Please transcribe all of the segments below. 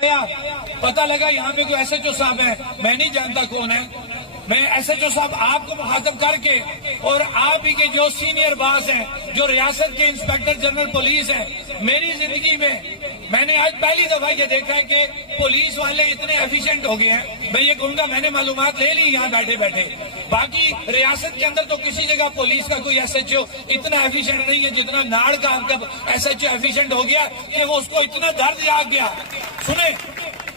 پتہ لگا یہاں پہ کوئی ایس ایچ او صاحب ہے، میں نہیں جانتا کون ہے، میں ایس ایچ او صاحب آپ کو مخاطب کر کے اور آپ ہی کے جو سینئر باس ہیں، جو ریاست کے انسپیکٹر جنرل پولیس ہیں، میری زندگی میں نے آج پہلی دفعہ یہ دیکھا ہے کہ پولیس والے اتنے ایفیشینٹ ہو گئے ہیں. میں یہ کہوں گا میں نے معلومات لے لی یہاں بیٹھے بیٹھے، باقی ریاست کے اندر تو کسی جگہ پولیس کا کوئی ایس ایچ او اتنا ایفیشینٹ نہیں ہے جتنا ناڑ کا آپ کا ایس ایچ او ایفیشینٹ ہو گیا کہ وہ اس کو اتنا درد جاگ گیا. سنیں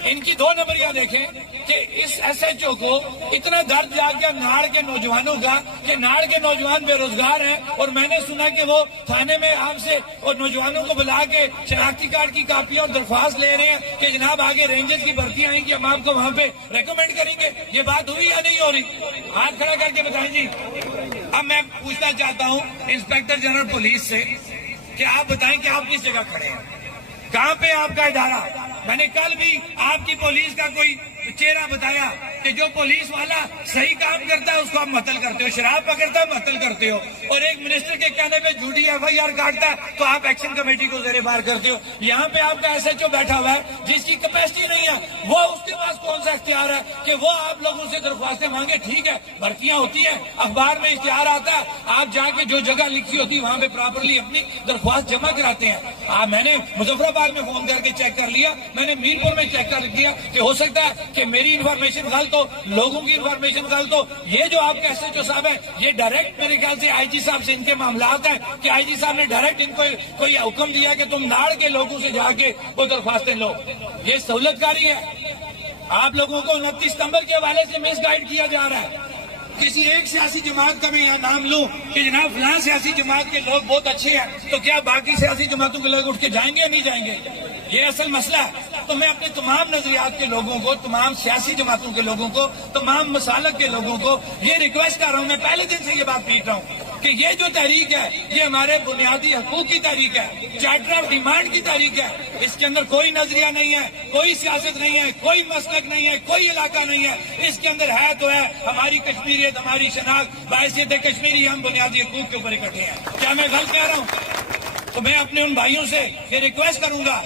ان کی 2 نمبریاں دیکھیں کہ اس ایس ایچ او کو اتنا درد جاگ گیا ناڑ کے نوجوانوں کا کہ ناڑ کے نوجوان بے روزگار ہیں، اور میں نے سنا کہ وہ تھانے میں آپ سے اور نوجوانوں کو بلا کے شناختی کارڈ کی کاپیاں اور درخواست لے رہے ہیں کہ جناب آگے رینجرز کی بھرتی آئیں گی، ہم آپ کو وہاں پہ ریکمینڈ کریں گے. یہ بات ہوئی یا نہیں ہو رہی؟ ہاتھ کھڑا کر کے بتائیں جی. اب میں پوچھنا چاہتا ہوں انسپیکٹر جنرل پولیس سے کہ آپ بتائیں کہ آپ کس جگہ کھڑے ہیں، کہاں پہ آپ کا ادارہ؟ میں نے کل بھی آپ کی پولیس کا کوئی چہرہ بتایا کہ جو پولیس والا صحیح کام کرتا ہے اس کو آپ معطل کرتے ہو، شراب پکڑتا ہے معطل کرتے ہو، اور ایک منسٹر کے کہنے پہ جھوٹی ایف آئی آر کاٹتا ہے تو آپ ایکشن کمیٹی کو زیر بار کرتے ہو. یہاں پہ آپ کا ایس ایچ او بیٹھا ہوا ہے جس کی کیپیسٹی نہیں ہے، وہ اس کے پاس کون سا اختیار ہے کہ وہ آپ لوگوں سے درخواستیں مانگے؟ ٹھیک ہے بھرتیاں ہوتی ہیں، اخبار میں اشتہار آتا ہے، آپ جا کے جو جگہ لکھی ہوتی ہے وہاں پہ پراپرلی اپنی درخواست جمع کراتے ہیں. میں نے مظفر آباد میں فون کر کے چیک کر لیا، میں نے میر پور میں چیک کر لیا کہ ہو سکتا ہے کہ میری انفارمیشن غلط ہو، لوگوں کی انفارمیشن غلط ہو. یہ جو آپ کے ایس ایچ او صاحب ہیں یہ ڈائریکٹ میرے خیال سے آئی جی صاحب سے ان کے معاملات ہیں کہ آئی جی صاحب نے ڈائریکٹ ان کو کوئی حکم دیا کہ تم ناڑ کے لوگوں سے جا کے وہ درخواستیں لو. یہ سہولت کاری ہے. آپ لوگوں کو 29 ستمبر کے حوالے سے مس گائیڈ کیا جا رہا ہے. کسی ایک سیاسی جماعت کا میں یہاں نام لوں کہ جناب فلاں سیاسی جماعت کے لوگ بہت اچھے ہیں، تو کیا باقی سیاسی جماعتوں کے لوگ اٹھ کے جائیں گے یا نہیں جائیں گے؟ یہ اصل مسئلہ ہے. تو میں اپنے تمام نظریات کے لوگوں کو، تمام سیاسی جماعتوں کے لوگوں کو، تمام مسالک کے لوگوں کو یہ ریکویسٹ کر رہا ہوں، میں پہلے دن سے یہ بات پیٹ رہا ہوں کہ یہ جو تحریک ہے یہ ہمارے بنیادی حقوق کی تحریک ہے، چارٹر آف ڈیمانڈ کی تحریک ہے. اس کے اندر کوئی نظریہ نہیں ہے، کوئی سیاست نہیں ہے، کوئی مسلک نہیں ہے، کوئی علاقہ نہیں ہے. اس کے اندر ہے تو ہے ہماری کشمیریت، ہماری شناخت، بحیثیت کشمیری ہم بنیادی حقوق کے اوپر اکٹھے ہیں. کیا میں غلط کہہ رہا ہوں؟ تو میں اپنے ان بھائیوں سے یہ ریکویسٹ کروں گا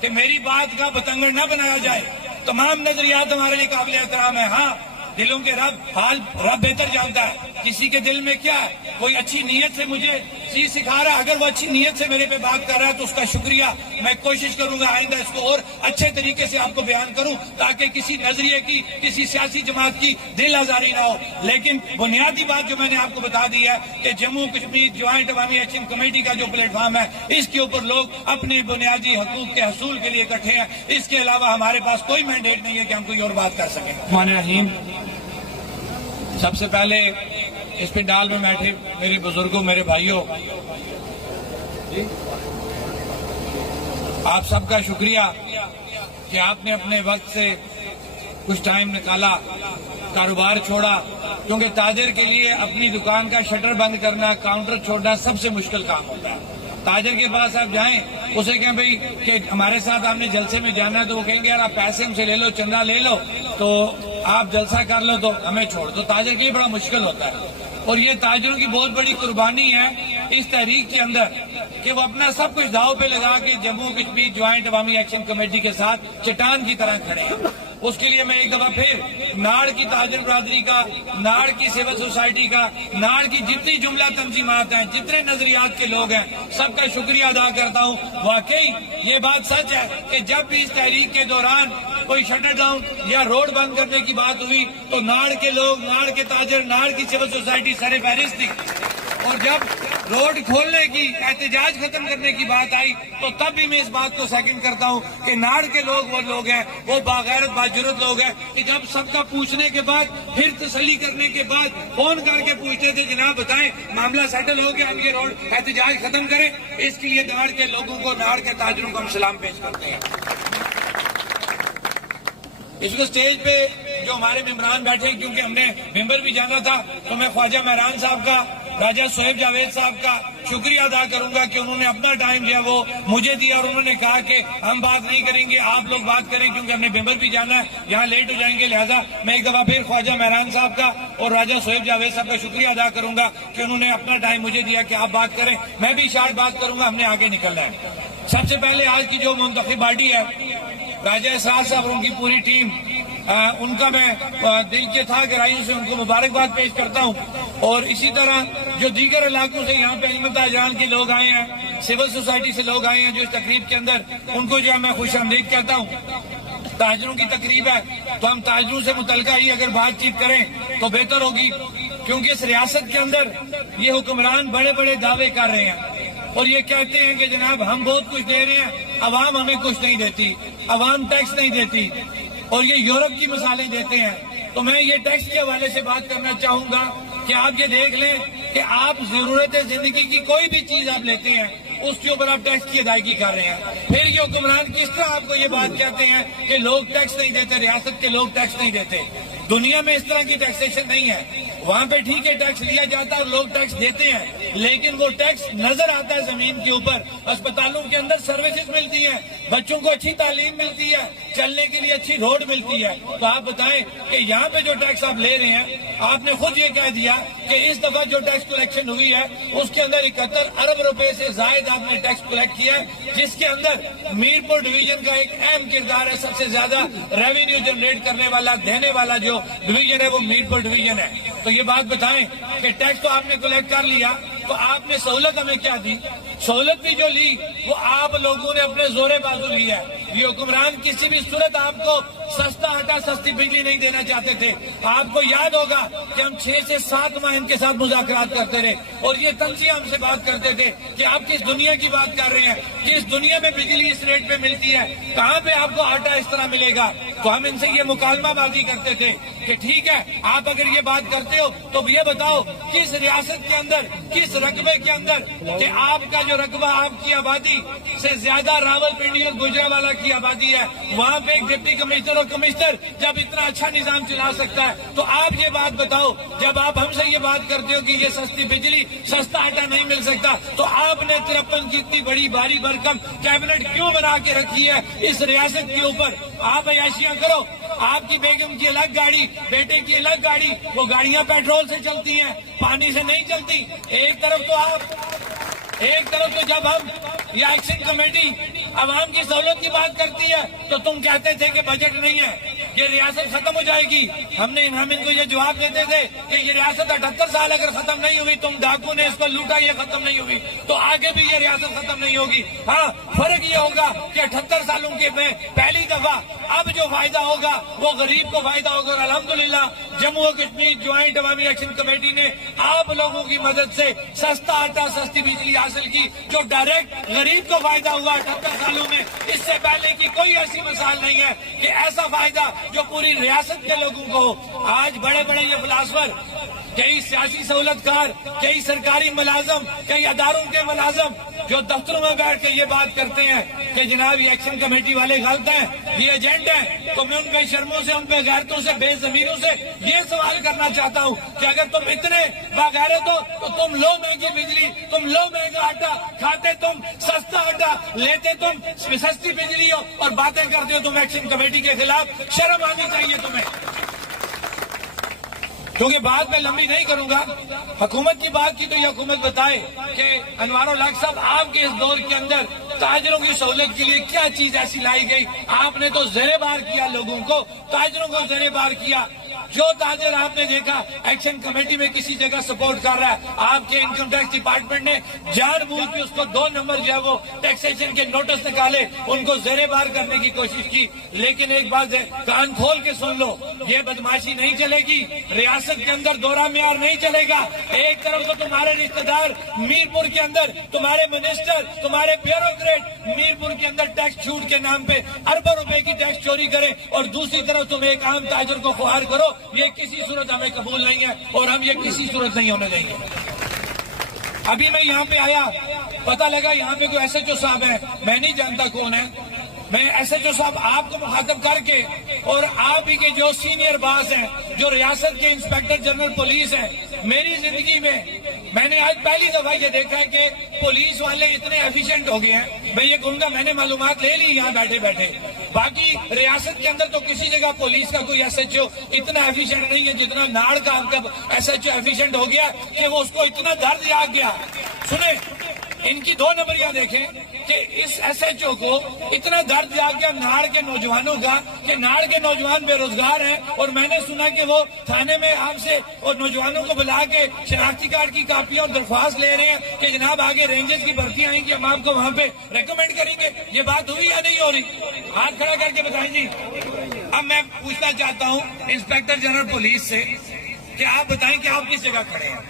کہ میری بات کا بتنگڑ نہ بنایا جائے. تمام نظریات ہمارے لیے قابل احترام ہیں. ہاں دلوں کے حال رب بہتر جانتا ہے کسی کے دل میں کیا ہے. کوئی اچھی نیت سے مجھے چیز سکھا رہا ہے، اگر وہ اچھی نیت سے میرے پہ بات کر رہا ہے تو اس کا شکریہ. میں کوشش کروں گا آئندہ اس کو اور اچھے طریقے سے آپ کو بیان کروں تاکہ کسی نظریے کی، کسی سیاسی جماعت کی دل آزاری نہ ہو. لیکن بنیادی بات جو میں نے آپ کو بتا دی ہے کہ جموں کشمیر جوائنٹ عوامی ایکشن کمیٹی کا جو پلیٹ فارم ہے اس کے اوپر لوگ اپنے بنیادی حقوق کے حصول کے لیے اکٹھے ہیں. اس کے علاوہ ہمارے پاس کوئی مینڈیٹ نہیں ہے کہ ہم کوئی اور بات کر سکیں. الرحمن الرحیم. سب سے پہلے اس پنڈال میں بیٹھے میرے بزرگوں، میرے بھائیوں، آپ سب کا شکریہ کہ آپ نے اپنے وقت سے کچھ ٹائم نکالا، کاروبار چھوڑا، کیونکہ تاجر کے لیے اپنی دکان کا شٹر بند کرنا، کاؤنٹر چھوڑنا سب سے مشکل کام ہوتا ہے. تاجر کے پاس آپ جائیں، اسے کہیں بھئی کہ ہمارے ساتھ آپ نے جلسے میں جانا ہے، تو وہ کہیں گے یار آپ پیسے ہم سے لے لو، چندہ لے لو، تو آپ جلسہ کر لو تو ہمیں چھوڑ دو. تاجر کے لیے بڑا مشکل ہوتا ہے، اور یہ تاجروں کی بہت بڑی قربانی ہے اس تحریک کے اندر کہ وہ اپنا سب کچھ داؤ پہ لگا کے جموں کشمیر جوائنٹ عوامی ایکشن کمیٹی کے ساتھ چٹان کی طرح کھڑے ہیں. اس کے لیے میں ایک دفعہ پھر ناڑ کی تاجر برادری کا، ناڑ کی سول سوسائٹی کا، ناڑ کی جتنی جملہ تنظیمات ہیں، جتنے نظریات کے لوگ ہیں، سب کا شکریہ ادا کرتا ہوں. واقعی یہ بات سچ ہے کہ جب بھی اس تحریک کے دوران کوئی شٹر ڈاؤن یا روڈ بند کرنے کی بات ہوئی تو ناڑ کے لوگ، ناڑ کے تاجر، ناڑ کی سول سوسائٹی سر فہرست تھی، اور جب روڈ کھولنے کی، احتجاج ختم کرنے کی بات آئی تو تب بھی میں اس بات کو سیکنڈ کرتا ہوں کہ ناڑ کے لوگ وہ لوگ ہیں، وہ باغیرت باجرت لوگ ہیں کہ جب سب کا پوچھنے کے بعد، پھر تسلی کرنے کے بعد فون کر کے پوچھتے تھے جناب بتائیں معاملہ سیٹل ہو گیا، ہم یہ روڈ احتجاج ختم کریں. اس کے لیے ناڑ کے لوگوں کو، ناڑ کے تاجروں کو ہم سلام پیش کرتے ہیں. اس کو اسٹیج پہ جو ہمارے ممبران بیٹھے ہیں، کیونکہ ہم نے ممبر بھی جانا تھا، تو میں خواجہ مہران صاحب کا، راجہ صہیب جاوید صاحب کا شکریہ ادا کروں گا کہ انہوں نے اپنا ٹائم جو ہے وہ مجھے دیا، اور انہوں نے کہا کہ ہم بات نہیں کریں گے، آپ لوگ بات کریں، کیونکہ ہم نے ممبر بھی جانا ہے، یہاں لیٹ ہو جائیں گے. لہٰذا میں ایک دفعہ پھر خواجہ مہران صاحب کا اور راجہ صہیب جاوید صاحب کا شکریہ ادا کروں گا کہ انہوں نے اپنا ٹائم مجھے دیا کہ آپ بات کریں. میں بھی شارٹ بات کروں گا، ہم نے آگے نکلنا ہے. سب سے پہلے آج کی جو منتخب باڈی ہے راجہ اسرار صاحب اور ان کی پوری ٹیم، ان کا میں دل کے تھا گہرائیوں سے ان کو مبارکباد پیش کرتا ہوں، اور اسی طرح جو دیگر علاقوں سے یہاں پہ علم تاجران کے لوگ آئے ہیں، سول سوسائٹی سے لوگ آئے ہیں جو اس تقریب کے اندر، ان کو جو ہے میں خوش آمدید کہتا ہوں۔ تاجروں کی تقریب ہے تو ہم تاجروں سے متعلقہ ہی اگر بات چیت کریں تو بہتر ہوگی، کیونکہ اس ریاست کے اندر یہ حکمران بڑے بڑے دعوے کر رہے ہیں اور یہ کہتے ہیں کہ جناب ہم بہت کچھ دے رہے ہیں، عوام ہمیں کچھ نہیں دیتی، عوام ٹیکس نہیں دیتی، اور یہ یورپ کی مثالیں دیتے ہیں۔ تو میں یہ ٹیکس کے حوالے سے بات کرنا چاہوں گا کہ آپ یہ دیکھ لیں کہ آپ ضرورت زندگی کی کوئی بھی چیز آپ لیتے ہیں اس کے اوپر آپ ٹیکس کی ادائیگی کر رہے ہیں۔ پھر یہ حکمران کس طرح آپ کو یہ بات کہتے ہیں کہ لوگ ٹیکس نہیں دیتے، ریاست کے لوگ ٹیکس نہیں دیتے؟ دنیا میں اس طرح کی ٹیکسیشن نہیں ہے، وہاں پہ ٹھیک ہے ٹیکس لیا جاتا ہے اور لوگ ٹیکس دیتے ہیں، لیکن وہ ٹیکس نظر آتا ہے زمین کے اوپر، اسپتالوں کے اندر سروسز ملتی ہیں، بچوں کو اچھی تعلیم ملتی ہے، چلنے کے لیے اچھی روڈ ملتی ہے۔ تو آپ بتائیں کہ یہاں پہ جو ٹیکس آپ لے رہے ہیں، آپ نے خود یہ کہہ دیا کہ اس دفعہ جو ٹیکس کلیکشن ہوئی ہے اس کے اندر 71 ارب روپے سے زائد آپ نے ٹیکس کلیکٹ کیا ہے، جس کے اندر میرپور ڈویژن کا ایک اہم کردار ہے۔ سب سے زیادہ ریونیو جنریٹ کرنے والا، دینے والا جو ڈویژن ہے وہ میرپور ڈویژن ہے۔ تو یہ بات بتائیں کہ ٹیکس تو آپ نے کلیکٹ کر لیا، تو آپ نے سہولت ہمیں کیا دی؟ سہولت بھی جو لی وہ آپ لوگوں نے اپنے زورے بازو لی ہے۔ یہ حکمران کسی بھی صورت آپ کو سستا آٹا، سستی بجلی نہیں دینا چاہتے تھے۔ آپ کو یاد ہوگا کہ ہم 6 سے 7 ماہ ان کے ساتھ مذاکرات کرتے رہے اور یہ تنزیہ ہم سے بات کرتے تھے کہ آپ کس دنیا کی بات کر رہے ہیں، کس دنیا میں بجلی اس ریٹ پہ ملتی ہے، کہاں پہ آپ کو آٹا اس طرح ملے گا؟ تو ہم ان سے یہ مکالمہ بازی کرتے تھے کہ ٹھیک ہے آپ اگر یہ بات کرتے ہو تو یہ بتاؤ کس ریاست کے اندر، کس رقبے کے اندر کہ آپ کا جو رقبہ آپ کی آبادی سے زیادہ راول پنڈی اور گجرانوالہ کی آبادی ہے، وہاں پہ ایک ڈپٹی کمشنر اور کمشنر جب اتنا اچھا نظام چلا سکتا ہے تو آپ یہ بات بتاؤ، جب آپ ہم سے یہ بات کرتے ہو کہ یہ سستی بجلی، سستا آٹا نہیں مل سکتا، تو آپ نے 53 کی اتنی بڑی بھاری بھرکم کیبنٹ کیوں بنا کے رکھی ہے اس ریاست کے اوپر؟ آپ عیاشیاں کرو، آپ کی بیگم کی الگ گاڑی، بیٹے کی الگ گاڑی، وہ گاڑیاں پیٹرول سے چلتی ہیں، پانی سے نہیں چلتی۔ ایک طرف تو جب ہم یا ایکشن کمیٹی عوام کی سہولت کی بات کرتی ہے تو تم کہتے تھے کہ بجٹ نہیں ہے، یہ ریاست ختم ہو جائے گی۔ ہم ان کو یہ جواب دیتے تھے کہ یہ ریاست 78 سال اگر ختم نہیں ہوئی، تم ڈاکو نے اس کو لوٹا، یہ ختم نہیں ہوئی تو آگے بھی یہ ریاست ختم نہیں ہوگی۔ ہاں فرق یہ ہوگا کہ 78 سالوں کے میں پہلی دفعہ اب جو فائدہ ہوگا وہ غریب کو فائدہ ہوگا، اور الحمدللہ جموں و کشمیر جوائنٹ عوامی ایکشن کمیٹی نے آپ لوگوں کی مدد سے سستا آٹا، سستی بجلی حاصل کی جو ڈائریکٹ غریب کو فائدہ ہوا 78 سالوں میں۔ اس سے پہلے کی کوئی ایسی مثال نہیں ہے کہ ایسا فائدہ جو پوری ریاست کے لوگوں کو ہو۔ آج بڑے بڑے یہ فلاسفر، کئی سیاسی سہولت کار، کئی سرکاری ملازم، کئی اداروں کے ملازم جو دفتروں میں بیٹھ کے یہ بات کرتے ہیں کہ جناب یہ ایکشن کمیٹی والے غلط ہیں، یہ ایجنٹ ہیں، تو میں ان پہ شرموں سے، ان پہ غیرتوں سے، بے ضمیروں سے یہ سوال کرنا چاہتا ہوں کہ اگر تم اتنے باغیرت ہو تو تم لو مہنگی بجلی، تم لو مہنگا آٹا، کھاتے تم سستا آٹا، لیتے تم سستی بجلی ہو اور باتیں کرتے ہو تم ایکشن کمیٹی کے خلاف۔ شرم آنی چاہیے تمہیں۔ کیونکہ بات میں لمبی نہیں کروں گا، حکومت کی بات کی تو یہ حکومت بتائے کہ انوار الحق صاحب آپ کے اس دور کے اندر تاجروں کی سہولت کے لیے کیا چیز ایسی لائی گئی؟ آپ نے تو زیر بار کیا لوگوں کو، تاجروں کو زیر بار کیا۔ جو تاجر آپ نے دیکھا ایکشن کمیٹی میں کسی جگہ سپورٹ کر رہا ہے، آپ کے انکم ٹیکس ڈپارٹمنٹ نے جان بوجھ کے اس کو 2 نمبر جو ہے وہ ٹیکسیشن کے نوٹس نکالے، ان کو زیر بار کرنے کی کوشش کی۔ لیکن ایک بات ہے، کان کھول کے سن لو، یہ بدماشی نہیں چلے گی، ریاست کے اندر دورہ معیار نہیں چلے گا۔ ایک طرف تو تمہارے رشتہ دار میرپور کے اندر، تمہارے منسٹر، تمہارے بیوروکریٹ میرپور کے اندر ٹیکس چھوٹ کے نام پہ اربوں روپے کی ٹیکس چوری کرے، اور دوسری طرف تم ایک عام تاجر کو خوار کرو، یہ کسی صورت ہمیں قبول نہیں ہے اور ہم یہ کسی صورت نہیں ہونے دیں گے۔ ابھی میں یہاں پہ آیا، پتہ لگا یہاں پہ کوئی ایس ایچ او صاحب ہے، میں نہیں جانتا کون ہے۔ میں ایس ایچ او صاحب آپ کو مخاطب کر کے اور آپ ہی کے جو سینئر باز ہیں، جو ریاست کے انسپیکٹر جنرل پولیس ہیں، میری زندگی میں نے آج پہلی دفعہ یہ دیکھا ہے کہ پولیس والے اتنے ایفیشینٹ ہو گئے ہیں۔ میں یہ کہوں گا میں نے معلومات لے لی یہاں بیٹھے بیٹھے، باقی ریاست کے اندر تو کسی جگہ پولیس کا کوئی ایس ایچ او اتنا ایفیشینٹ نہیں ہے جتنا ناڑ کا آپ کا ایس ایچ او ایفیشینٹ ہو گیا کہ وہ اس کو اتنا درد آ گیا۔ سنیں، ان کی 2 نمبریاں دیکھیں کہ اس ایس ایچ او کو اتنا درد جا کے ناڑ کے نوجوانوں کا کہ ناڑ کے نوجوان بے روزگار ہیں، اور میں نے سنا کہ وہ تھانے میں آپ سے اور نوجوانوں کو بلا کے شناختی کارڈ کی کاپیاں اور درخواست لے رہے ہیں کہ جناب آگے رینجرز کی بھرتیاں آئیں گی، ہم آپ کو وہاں پہ ریکمینڈ کریں گے۔ یہ بات ہوئی یا نہیں ہو رہی؟ ہاتھ کھڑا کر کے بتائیں جی۔ اب میں پوچھنا چاہتا ہوں انسپیکٹر جنرل پولیس سے کہ آپ بتائیں کہ آپ کس جگہ کھڑے ہیں،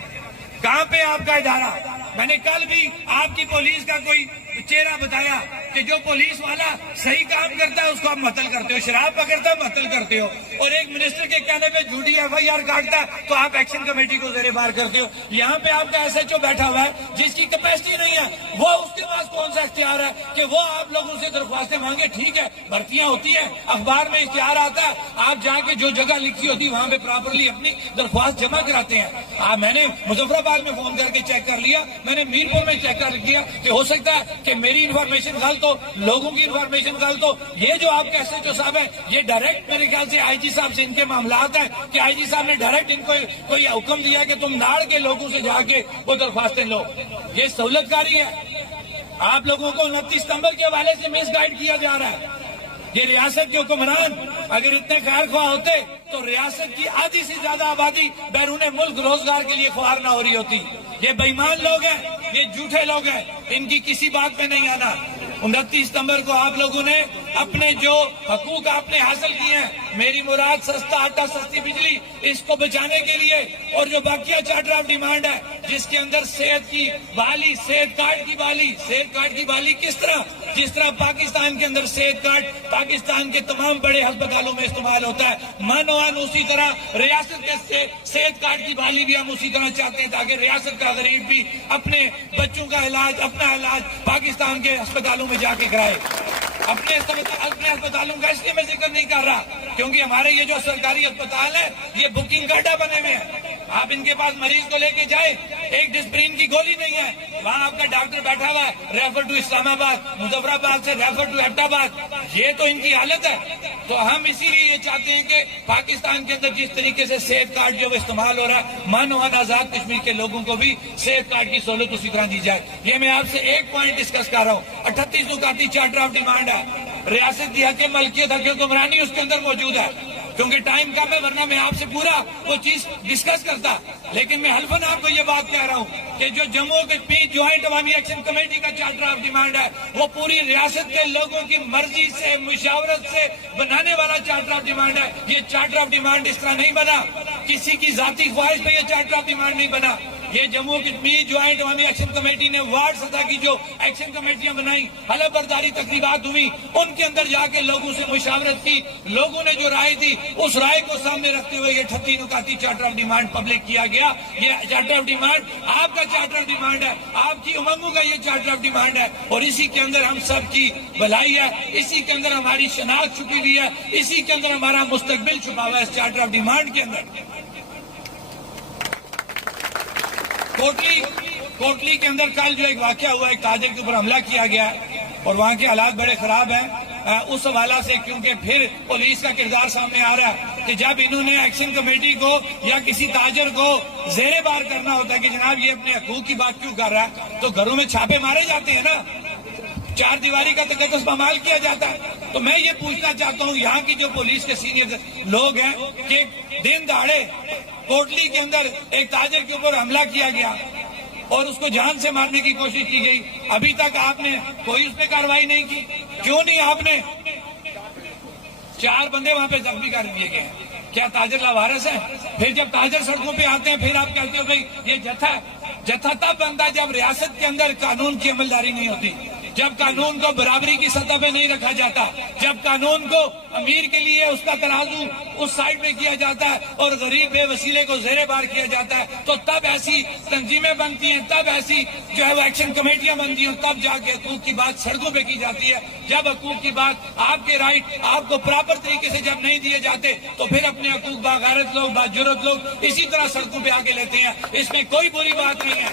کہاں پہ آپ کا ادارہ؟ میں نے کل بھی آپ کی پولیس کا کوئی چہرہ بتایا کہ جو پولیس والا صحیح کام کرتا ہے اس کو آپ معطل کرتے ہو، شراب پکڑتا ہے معطل کرتے ہو، اور ایک منسٹر کے کہنے پہ جھوٹی ایف آئی آر کاٹتا ہے تو آپ ایکشن کمیٹی کو زیر بار کرتے ہو۔ یہاں پہ آپ کا ایس ایچ او بیٹھا ہوا ہے جس کی کیپیسٹی نہیں ہے، وہ اس کے پاس کون سا اختیار ہے کہ وہ آپ لوگوں سے درخواستیں مانگے؟ ٹھیک ہے، بھرتیاں ہوتی ہیں، اخبار میں اشتہار آتا ہے، آپ جا کے جو جگہ لکھی ہوتی ہے وہاں پہ پراپرلی اپنی درخواست جمع کراتے ہیں۔ میں نے مظفر آباد میں فون کر کے چیک کر لیا، میں نے میرپور میں چیک کر لیا کہ ہو سکتا ہے کہ میری انفارمیشن غلط ہو، لوگوں کی انفارمیشن غلط ہو۔ یہ جو آپ کے ایس ایچ او صاحب ہیں یہ ڈائریکٹ میرے خیال سے آئی جی صاحب سے ان کے معاملات ہیں کہ آئی جی صاحب نے ڈائریکٹ ان کو کوئی حکم دیا کہ تم ناڑ کے لوگوں سے جا کے وہ درخواستیں لو۔ یہ سہولت کاری ہے۔ آپ لوگوں کو 29 ستمبر کے حوالے سے مس گائیڈ کیا جا رہا ہے۔ یہ ریاست کے حکمران اگر اتنے خیر خواہ ہوتے تو ریاست کی آدھی سے زیادہ آبادی بیرون ملک روزگار کے لیے خوار نہ ہو رہی ہوتی۔ یہ بے ایمان لوگ ہیں، یہ جھوٹے لوگ ہیں، ان کی کسی بات پہ نہیں آنا۔ 29 ستمبر کو آپ لوگوں نے اپنے جو حقوق آپ نے حاصل کیے ہیں، میری مراد سستا آٹا سستی بجلی، اس کو بچانے کے لیے، اور جو باقیہ چارٹر آف ڈیمانڈ ہے جس کے اندر صحت کی بحالی، صحت کارڈ کی بحالی کس طرح؟ جس طرح پاکستان کے اندر صحت کارڈ پاکستان کے تمام بڑے ہسپتالوں میں استعمال ہوتا ہے، منوان اسی طرح ریاست کے صحت کارڈ کی بحالی بھی ہم اسی طرح چاہتے ہیں تاکہ ریاست کا غریب بھی اپنے بچوں کا علاج، اپنا علاج پاکستان کے ہسپتالوں میں جا کے کرائے۔ اپنے ہسپتالوں کا اس لیے میں ذکر نہیں کر رہا کیونکہ ہمارے یہ جو سرکاری ہسپتال ہے یہ بکنگ کا اڈا بنے ہوئے ہیں۔ آپ ان کے پاس مریض کو لے کے جائے، ایک ڈسپرین کی گولی نہیں ہے، وہاں آپ کا ڈاکٹر بیٹھا ہوا ہے، ریفر ٹو اسلام آباد، مظفر آباد سے ریفر ٹو ایبٹ آباد۔ یہ تو ان کی حالت ہے۔ تو ہم اسی لیے یہ چاہتے ہیں کہ پاکستان کے اندر جس طریقے سے صحت کارڈ جو استعمال ہو رہا ہے، مانوان آزاد کشمیر کے لوگوں کو بھی صحت کارڈ کی سہولت اسی طرح دی جائے۔ یہ میں آپ سے ایک پوائنٹ ڈسکس کر رہا ہوں۔ 38 نکاتی چارٹر آف ڈیمانڈ ہے، ریاست کی حق ملکیت، حق حکمرانی اس کے اندر موجود ہے۔ کیونکہ ٹائم کم ہے ورنہ میں آپ سے پورا وہ چیز ڈسکس کرتا، لیکن میں حلفاً آپ کو یہ بات کہہ رہا ہوں کہ جو جموں کشمیر جوائنٹ عوامی ایکشن کمیٹی کا چارٹر آف ڈیمانڈ ہے وہ پوری ریاست کے لوگوں کی مرضی سے، مشاورت سے بنانے والا چارٹر آف ڈیمانڈ ہے۔ یہ چارٹر آف ڈیمانڈ اس طرح نہیں بنا، کسی کی ذاتی خواہش پہ یہ چارٹر آف ڈیمانڈ نہیں بنا۔ یہ جموں کشمیر جوائنٹ عوامی ایکشن کمیٹی نے وارڈ سطح کی جو ایکشن کمیٹیاں بنائی، حلف برداری تقریبات ہوئی، ان کے اندر جا کے لوگوں سے مشاورت کی، لوگوں نے جو رائے دی اس رائے کو سامنے رکھتے ہوئے یہ 38 نکاتی چارٹر آف ڈیمانڈ پبلک کیا گیا۔ یہ چارٹر آف ڈیمانڈ آپ کا چارٹر آف ڈیمانڈ ہے، آپ کی امنگوں کا یہ چارٹر آف ڈیمانڈ ہے، اور اسی کے اندر ہم سب کی بھلائی ہے، اسی کے اندر ہماری شناخت چھپی ہوئی ہے، اسی کے اندر ہمارا مستقبل چھپا ہوا ہے اس چارٹر آف ڈیمانڈ کے اندر۔ کوٹلی کے اندر کل جو ایک واقعہ ہوا، ایک تاجر کے اوپر حملہ کیا گیا ہے اور وہاں کے حالات بڑے خراب ہیں۔ اس حوالہ سے کیونکہ پھر پولیس کا کردار سامنے آ رہا ہے کہ جب انہوں نے ایکشن کمیٹی کو یا کسی تاجر کو زیر بار کرنا ہوتا ہے کہ جناب یہ اپنے حقوق کی بات کیوں کر رہا ہے، تو گھروں میں چھاپے مارے جاتے ہیں نا، چار دیواری کا تقدس پامال کیا جاتا ہے۔ تو میں یہ پوچھنا چاہتا ہوں یہاں کی جو پولیس کے سینئر لوگ ہیں کہ دن دہاڑے کوٹلی کے اندر ایک تاجر کے اوپر حملہ کیا گیا اور اس کو جان سے مارنے کی کوشش کی گئی، ابھی تک آپ نے کوئی اس پہ کارروائی نہیں کی۔ کیوں نہیں؟ آپ نے 4 بندے وہاں پہ زخمی کر دیے گئے ہیں۔ کیا تاجر لاوارث ہے؟ پھر جب تاجر سڑکوں پہ آتے ہیں پھر آپ کہتے ہو بھائی یہ جتھا ہے۔ جتھا تب بنتا جب ریاست کے اندر قانون کی عملداری نہیں ہوتی، جب قانون کو برابری کی سطح پہ نہیں رکھا جاتا، جب قانون کو امیر کے لیے اس کا ترازو اس سائڈ پہ کیا جاتا ہے اور غریب بے وسیلے کو زیر بار کیا جاتا ہے، تو تب ایسی تنظیمیں بنتی ہیں، تب ایسی جو ہے وہ ایکشن کمیٹیاں بنتی ہیں، تب جا کے حقوق کی بات سڑکوں پہ کی جاتی ہے۔ جب حقوق کی بات، آپ کے رائٹ آپ کو پراپر طریقے سے جب نہیں دیے جاتے تو پھر اپنے حقوق باغیرت لوگ، باجرت لوگ اسی طرح سڑکوں پہ آگے لیتے ہیں۔ اس میں کوئی بری بات نہیں ہے۔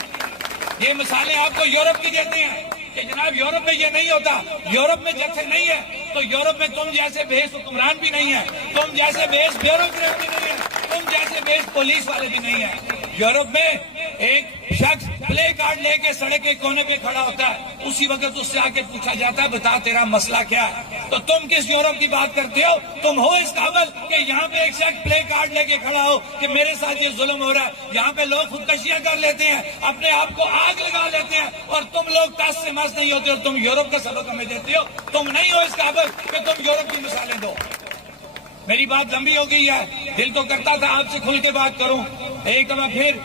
یہ مثالیں آپ کو یورپ کی دیتے ہیں کہ جناب یورپ میں یہ نہیں ہوتا، یورپ میں جیسے نہیں ہے تو یورپ میں تم جیسے بحث حکمران بھی نہیں ہے، تم جیسے بحث بیوروکریٹ بھی نہیں ہے، تم جیسے بحث پولیس والے بھی نہیں ہیں۔ یورپ میں ایک شخص پلے کارڈ لے کے سڑک کے کونے پہ کھڑا ہوتا ہے، اسی وقت اس سے آ کے پوچھا جاتا ہے بتا تیرا مسئلہ کیا ہے؟ تو تم کس یورپ کی بات کرتے ہو؟ تم ہو اس قابل کہ یہاں پہ ایک شخص پلے کارڈ لے کے کھڑا ہو کہ میرے ساتھ یہ ظلم ہو رہا ہے؟ یہاں پہ لوگ خودکشیاں کر لیتے ہیں، اپنے آپ کو آگ لگا لیتے ہیں، اور تم لوگ ٹس سے مس نہیں ہوتے اور تم یورپ کا سبق ہمیں دیتے ہو۔ تم نہیں ہو اس قابل کہ تم یورپ کی مثالیں دو۔ میری بات لمبی ہو گئی ہے، دل تو کرتا تھا آپ سے کھل کے بات کروں، ایک دفعہ پھر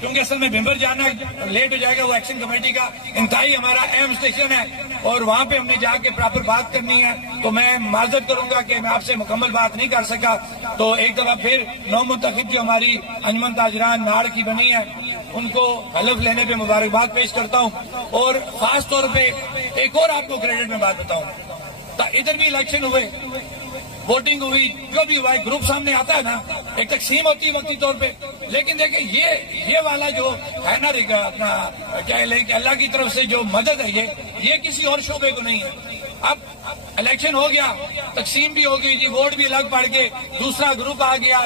کیونکہ اصل میں بھمبر جانا لیٹ ہو جائے گا، وہ ایکشن کمیٹی کا انتہائی ہمارا اہم اسٹیشن ہے اور وہاں پہ ہم نے جا کے پراپر بات کرنی ہے، تو میں معذرت کروں گا کہ میں آپ سے مکمل بات نہیں کر سکا۔ تو ایک دفعہ پھر نو منتخب جو ہماری انجمن تاجران ناڑ کی بنی ہے ان کو حلف لینے پہ مبارکباد پیش کرتا ہوں، اور خاص طور پہ ایک اور آپ کو کریڈٹ میں بات بتاؤں، ادھر بھی الیکشن ہوئے، ووٹنگ ہوئی، جو بھی ہوا ہے، گروپ سامنے آتا ہے نا، ایک تقسیم ہوتی ہے وقتی طور پہ، لیکن دیکھیں یہ والا جو ہے نا اپنا کیا لیں کہ اللہ کی طرف سے جو مدد ہے یہ کسی اور شعبے کو نہیں ہے۔ اب الیکشن ہو گیا، تقسیم بھی ہو گئی جی، ووٹ بھی الگ پڑ گئے، دوسرا گروپ آ گیا،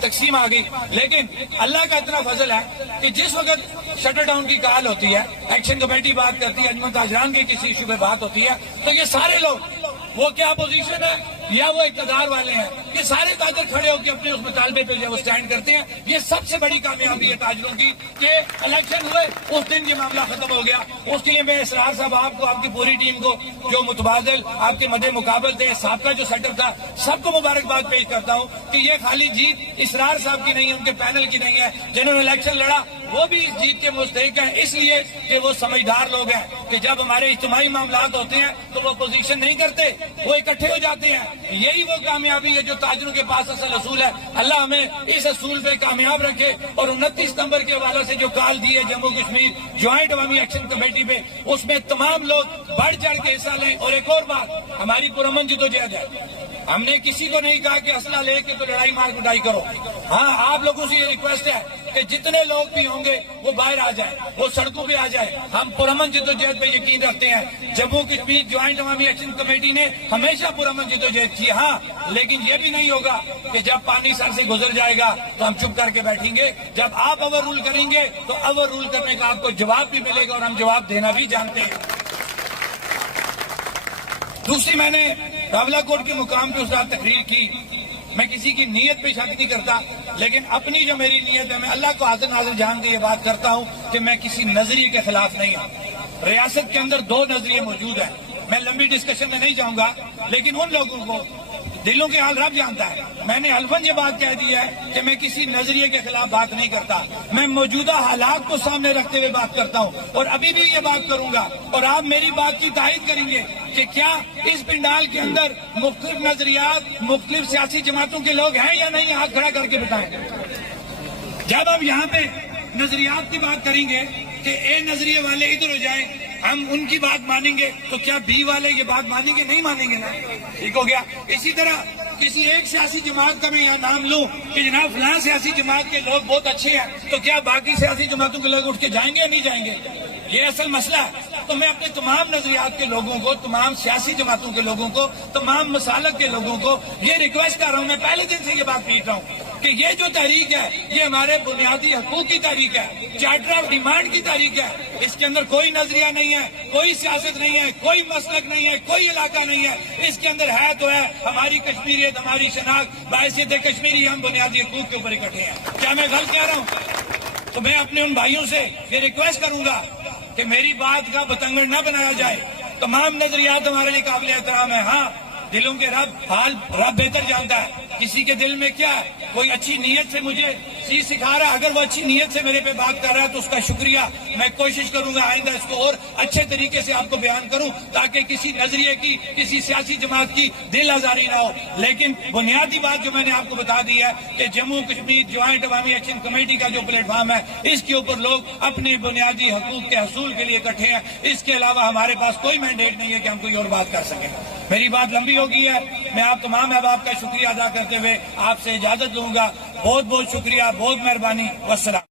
تقسیم آ گئی، لیکن اللہ کا اتنا فضل ہے کہ جس وقت شٹر ڈاؤن کی کال ہوتی ہے، ایکشن کمیٹی بات کرتی ہے، انجمن تاجران کی کسی ایشو پہ بات ہوتی ہے، تو یہ سارے لوگ، وہ کیا اپوزیشن ہے یا وہ اقتدار والے ہیں، یہ سارے تاجر کھڑے ہو کے اپنے اس مطالبے پہ جو سٹینڈ کرتے ہیں۔ یہ سب سے بڑی کامیابی ہے تاجروں کی کہ الیکشن ہوئے اس دن یہ معاملہ ختم ہو گیا۔ اس کے لیے میں اسرار صاحب آپ کو، آپ کی پوری ٹیم کو جو متبادل آپ کے مد مقابل تھے، سابقہ جو سیٹ اپ تھا، سب کو مبارکباد پیش کرتا ہوں کہ یہ خالی جیت اسرار صاحب کی نہیں ہے، ان کے پینل کی نہیں ہے، جنہوں نے الیکشن لڑا وہ بھی اس جیت کے مستحق ہیں، اس لیے کہ وہ سمجھدار لوگ ہیں کہ جب ہمارے اجتماعی معاملات ہوتے ہیں تو وہ اپوزیشن نہیں کرتے، وہ اکٹھے ہو جاتے ہیں۔ یہی وہ کامیابی ہے جو تاجروں کے پاس اصل اصول ہے۔ اللہ ہمیں اس اصول پہ کامیاب رکھے، اور 29 ستمبر کے حوالے سے جو کال دی ہے جموں کشمیر جوائنٹ عوامی ایکشن کمیٹی پہ، اس میں تمام لوگ بڑھ چڑھ کے حصہ لیں۔ اور ایک اور بات، ہماری پرامن جدوجہد ہے، ہم نے کسی کو نہیں کہا کہ اسلحہ لے کے تو لڑائی مار کٹائی کرو۔ ہاں، آپ لوگوں سے یہ ریکویسٹ ہے کہ جتنے لوگ بھی ہوں گے وہ باہر آ جائیں، وہ سڑکوں پہ آ جائیں۔ ہم پرامن جدوجہد پہ یقین رکھتے ہیں، جموں کشمیر جوائنٹ عوامی ایکشن کمیٹی نے ہمیشہ پرامن جدوجہد کی۔ ہاں، لیکن یہ بھی نہیں ہوگا کہ جب پانی سر سے گزر جائے گا تو ہم چپ کر کے بیٹھیں گے۔ جب آپ اوور رول کریں گے تو اوور رول کرنے کا آپ کو جواب بھی ملے گا، اور ہم جواب دینا بھی جانتے ہیں۔ دوسری، میں نے راولا کوٹ کے مقام پہ اس رات تقریر کی، میں کسی کی نیت پہ شک نہیں کرتا، لیکن اپنی جو میری نیت ہے، میں اللہ کو حاضر ناظر جان کے یہ بات کرتا ہوں کہ میں کسی نظریے کے خلاف نہیں ہوں۔ ریاست کے اندر 2 نظریے موجود ہیں، میں لمبی ڈسکشن میں نہیں جاؤں گا، لیکن ان لوگوں کو دلوں کے حال رب جانتا ہے۔ میں نے الفاظ یہ بات کہہ دی ہے کہ میں کسی نظریے کے خلاف بات نہیں کرتا، میں موجودہ حالات کو سامنے رکھتے ہوئے بات کرتا ہوں، اور ابھی بھی یہ بات کروں گا، اور آپ میری بات کی تائید کریں گے کہ کیا اس پنڈال کے اندر مختلف نظریات، مختلف سیاسی جماعتوں کے لوگ ہیں یا نہیں؟ ہاتھ کھڑا کر کے بتائیں۔ جب ہم یہاں پہ نظریات کی بات کریں گے کہ اے نظریے والے ادھر ہو جائیں، ہم ان کی بات مانیں گے، تو کیا بی والے یہ بات مانیں گے؟ نہیں مانیں گے نا، ٹھیک ہو گیا۔ اسی طرح کسی ایک سیاسی جماعت کا میں یہاں نام لوں کہ جناب فلاں سیاسی جماعت کے لوگ بہت اچھے ہیں، تو کیا باقی سیاسی جماعتوں کے لوگ اٹھ کے جائیں گے یا نہیں جائیں گے؟ یہ اصل مسئلہ ہے۔ تو میں اپنے تمام نظریات کے لوگوں کو، تمام سیاسی جماعتوں کے لوگوں کو، تمام مسالک کے لوگوں کو یہ ریکویسٹ کر رہا ہوں، میں پہلے دن سے یہ بات پیٹ رہا ہوں کہ یہ جو تحریک ہے یہ ہمارے بنیادی حقوق کی تحریک ہے، چارٹر آف ڈیمانڈ کی تحریک ہے۔ اس کے اندر کوئی نظریہ نہیں ہے، کوئی سیاست نہیں ہے، کوئی مسلک نہیں ہے، کوئی علاقہ نہیں ہے، اس کے اندر ہے تو ہے ہماری کشمیریت، ہماری شناخت، بحیثیت کشمیری ہم بنیادی حقوق کے اوپر اکٹھے ہیں۔ کیا میں غلط کہہ رہا ہوں؟ تو میں اپنے ان بھائیوں سے یہ ریکویسٹ کروں گا کہ میری بات کا بتنگڑ نہ بنایا جائے۔ تمام نظریات ہمارے لیے قابل احترام ہے۔ ہاں، دلوں کے حال رب بہتر جانتا ہے، کسی کے دل میں کیا ہے، کوئی اچھی نیت سے مجھے چیز سکھا رہا ہے، اگر وہ اچھی نیت سے میرے پہ بات کر رہا ہے تو اس کا شکریہ۔ میں کوشش کروں گا آئندہ اس کو اور اچھے طریقے سے آپ کو بیان کروں تاکہ کسی نظریے کی، کسی سیاسی جماعت کی دل آزاری نہ ہو۔ لیکن بنیادی بات جو میں نے آپ کو بتا دی ہے کہ جموں کشمیر جوائنٹ عوامی ایکشن کمیٹی کا جو پلیٹ فارم ہے، اس کے اوپر لوگ اپنے بنیادی حقوق کے حصول کے لیے اکٹھے ہیں۔ اس کے علاوہ ہمارے پاس کوئی مینڈیٹ نہیں ہے کہ ہم کوئی اور بات کر سکیں۔ میری بات لمبی ہو گئی ہے، میں آپ تمام احباب کا شکریہ ادا کرتے ہوئے آپ سے اجازت لوں گا۔ بہت بہت شکریہ، بہت مہربانی، والسلام۔